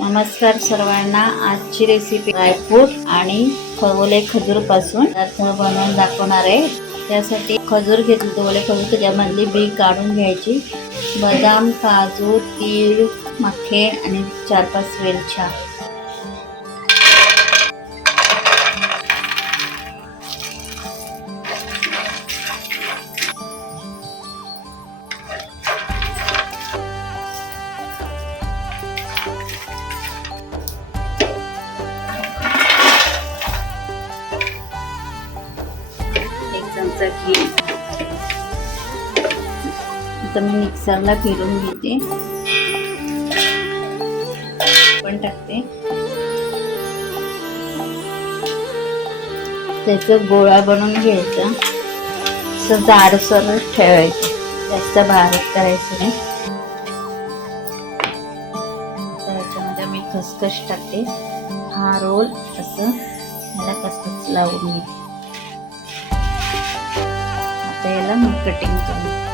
नमस्कार सर्वांना। आजची रेसिपी ड्रायफ्रूट आणि ओले खजूर पासून पदार्थ बनवून दाखवणार आहे। त्यासाठी खजूर घेतले, ओले खजूर त्याच्यामधली बी काढून घ्यायची। बदाम, काजू, तीळ, मखे आणि 4-5 वेलच्या। चमचा घी। आता मी मिक्सरला फिरून घेते, पण टाकते। त्याचा गोळा बनवून घ्यायचा, असं जाडसर ठेवायचं, जास्त बारीक करायचं नाही। त्याच्यामध्ये मी खसखस टाकते। हा रोल असं मला खसखस लावून घेते। आता याला मग कटिंग करू।